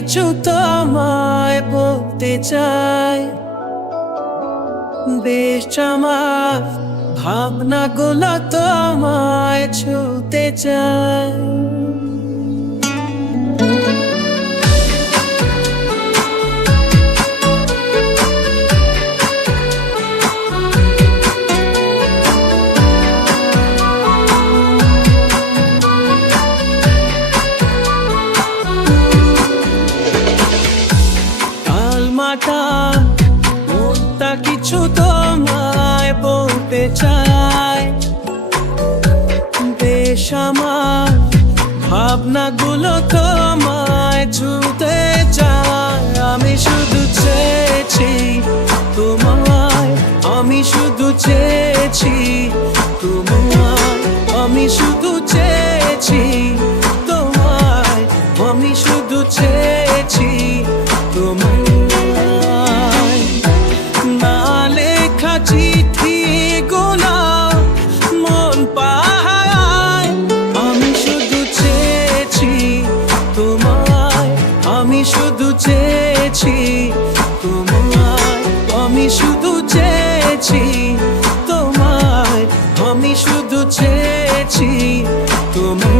কিছু তোমায় বলতে চাই, বেশ আমার ভাবনাগুলো তোমায় ছুতে চাই। মনটা কিছু তোমায় বলতে চাই, বেশ আমার ভাবনাগুলো তোমায় ছুতে চাই। আমি শুধু চেয়েছি তোমায়, আমি শুধু চেয়েছি তোমায়, আমি শুধু চেয়েছি তোমায়, আমি শুধু চেয়েছি তোমায়। চিঠি গোলা মন পায়, আমি শুধু চেয়েছি তোমায়, আমি শুধু চেয়েছি তোমায়, আমি শুধু চেয়েছি তোমায়, আমি শুধু চেয়েছি তোমায়।